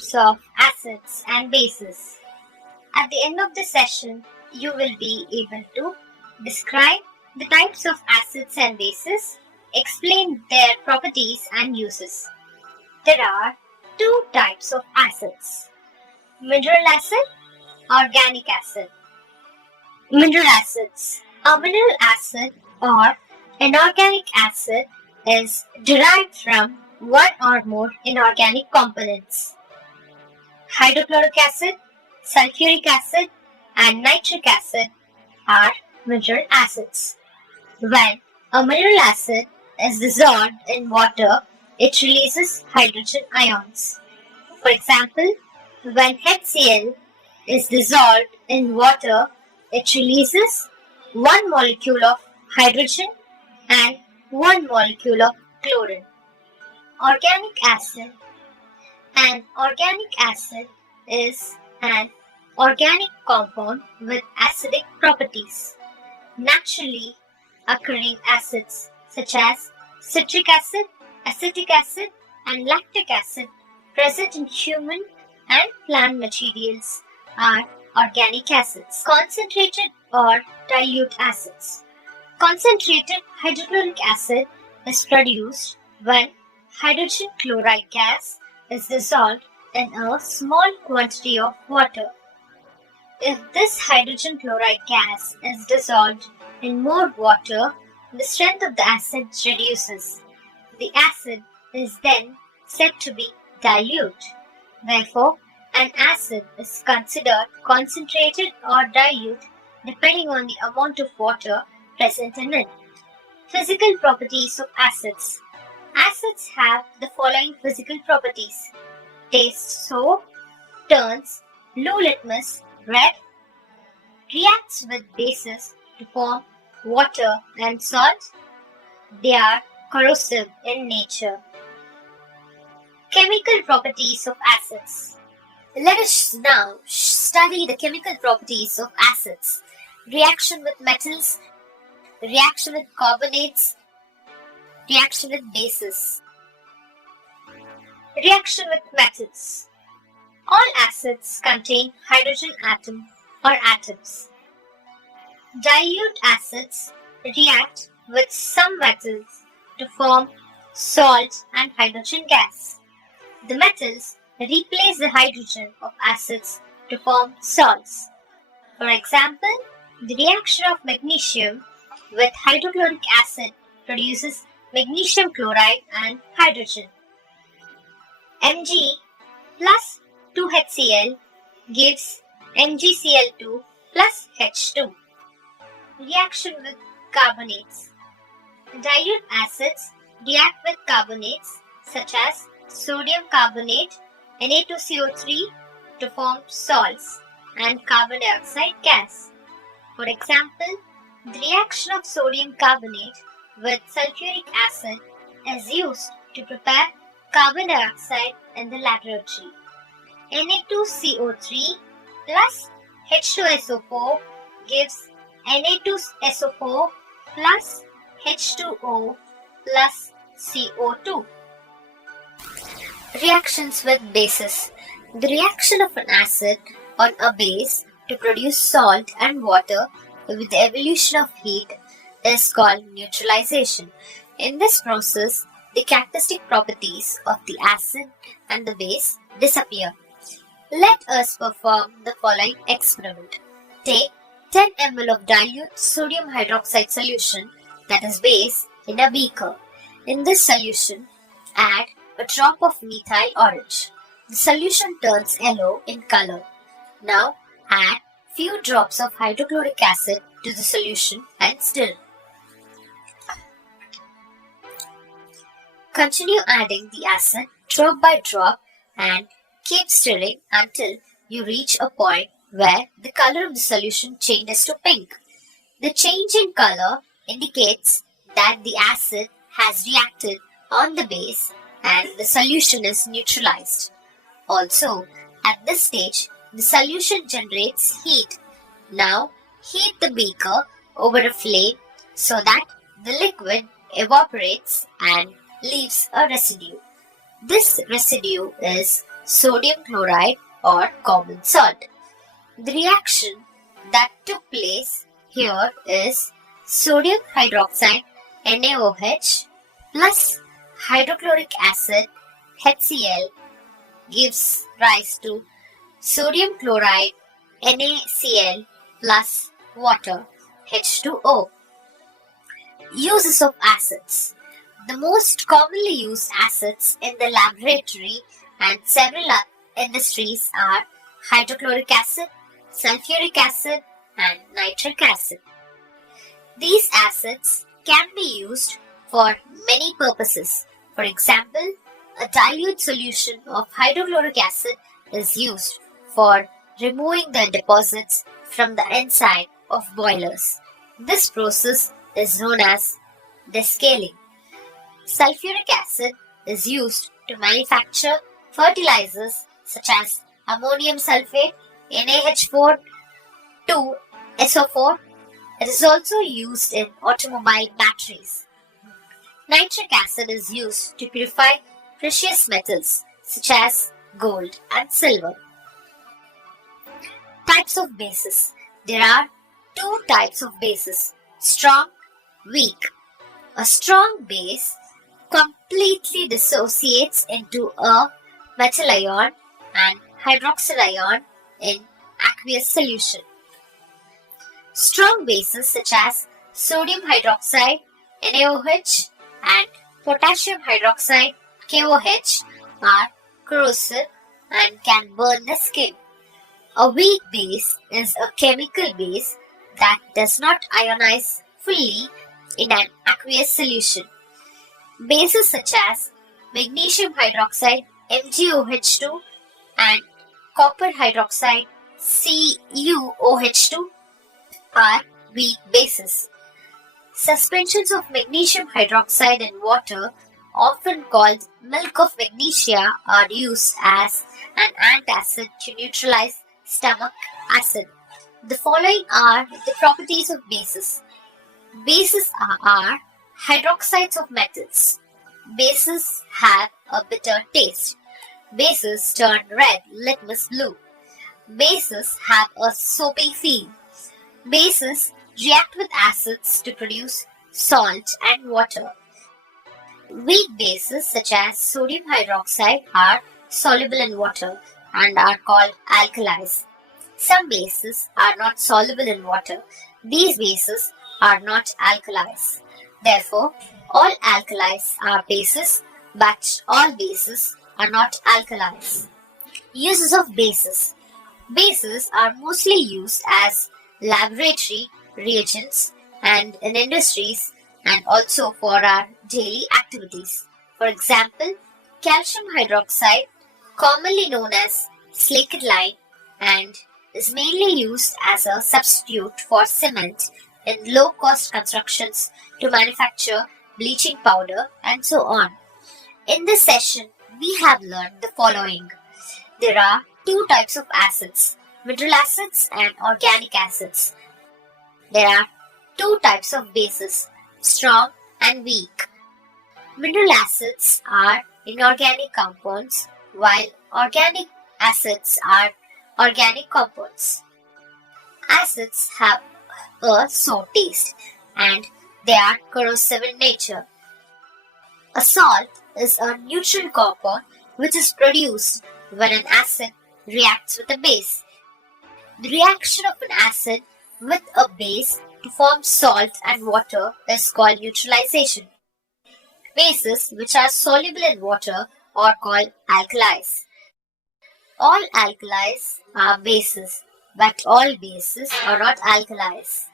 Types of acids and bases. At the end of the session, you will be able to describe the types of acids and bases, explain their properties and uses. There are two types of acids: mineral acid, organic acid. Mineral acids. A mineral acid or inorganic acid is derived from one or more inorganic components. Hydrochloric acid, sulfuric acid, and nitric acid are mineral acids. When a mineral acid is dissolved in water, it releases hydrogen ions. For example, when HCl is dissolved in water, it releases one molecule of hydrogen and one molecule of chlorine. Organic acid. An organic acid is an organic compound with acidic properties. Naturally occurring acids such as citric acid, acetic acid, and lactic acid present in human and plant materials are organic acids. Concentrated or dilute acids. Concentrated hydrochloric acid is produced when hydrogen chloride gas is dissolved in a small quantity of water. If this hydrogen chloride gas is dissolved in more water, the strength of the acid reduces. The acid is then said to be dilute. Therefore, an acid is considered concentrated or dilute depending on the amount of water present in it. Physical properties of acids. Acids have the following physical properties: taste sour, turns blue litmus red, reacts with bases to form water and salt. They are corrosive in nature. Chemical properties of acids. Let us now study the chemical properties of acids. Reaction with metals, reaction with carbonates, reaction with bases. Reaction with metals. All acids contain hydrogen atom or atoms. Dilute acids react with some metals to form salt and hydrogen gas. The metals replace the hydrogen of acids to form salts. For example, the reaction of magnesium with hydrochloric acid produces magnesium chloride and hydrogen. Mg plus 2HCl gives MgCl2 plus H2. Reaction with carbonates. Dilute acids react with carbonates such as sodium carbonate, Na2CO3 to form salts and carbon dioxide gas. For example, the reaction of sodium carbonate with sulfuric acid is used to prepare carbon dioxide in the laboratory. Na2CO3 plus H2SO4 gives Na2SO4 plus H2O plus CO2. Reactions with bases. The reaction of an acid on a base to produce salt and water with the evolution of heat is called neutralization. In this process, the characteristic properties of the acid and the base disappear. Let us perform the following experiment. Take 10 ml of dilute sodium hydroxide solution, that is base, in a beaker. In this solution, add a drop of methyl orange. The solution turns yellow in color. Now add few drops of hydrochloric acid to the solution and stir. Continue adding the acid drop by drop and keep stirring until you reach a point where the color of the solution changes to pink. The change in color indicates that the acid has reacted on the base and the solution is neutralized. Also, at this stage, the solution generates heat. Now, heat the beaker over a flame so that the liquid evaporates and leaves a residue. This residue is sodium chloride or common salt. The reaction that took place here is sodium hydroxide NaOH plus hydrochloric acid HCl gives rise to sodium chloride NaCl plus water H2O. Uses of acids. The most commonly used acids in the laboratory and several industries are hydrochloric acid, sulfuric acid, and nitric acid. These acids can be used for many purposes. For example, a dilute solution of hydrochloric acid is used for removing the deposits from the inside of boilers. This process is known as descaling. Sulfuric acid is used to manufacture fertilizers such as ammonium sulfate, NaH4, 2SO4. It is also used in automobile batteries. Nitric acid is used to purify precious metals such as gold and silver. Types of bases. There are two types of bases: strong, weak. A strong base completely dissociates into a metal ion and hydroxide ion in aqueous solution. Strong bases such as sodium hydroxide NaOH and potassium hydroxide KOH are corrosive and can burn the skin. A weak base is a chemical base that does not ionize fully in an aqueous solution. Bases such as magnesium hydroxide MgOH2 and copper hydroxide CuOH2 are weak bases. Suspensions of magnesium hydroxide in water, often called milk of magnesia, are used as an antacid to neutralize stomach acid. The following are the properties of bases. Bases are hydroxides of metals. Bases have a bitter taste. Bases turn red litmus blue. Bases have a soapy feel. Bases react with acids to produce salt and water. Weak bases such as sodium hydroxide are soluble in water and are called alkalis. Some bases are not soluble in water. These bases are not alkalis. Therefore, all alkalis are bases, but all bases are not alkalis. Uses of bases. Bases are mostly used as laboratory reagents and in industries and also for our daily activities. For example, calcium hydroxide, commonly known as slaked lime, and is mainly used as a substitute for cement in low-cost constructions to manufacture bleaching powder and so on. In this session, we have learned the following. There are two types of acids, mineral acids and organic acids. There are two types of bases, strong and weak. Mineral acids are inorganic compounds, while organic acids are organic compounds. Acids have a sour taste and they are corrosive in nature. A salt is a neutral compound which is produced when an acid reacts with a base. The reaction of an acid with a base to form salt and water is called neutralization. Bases which are soluble in water are called alkalis. All alkalis are bases, but all bases are not alkalis.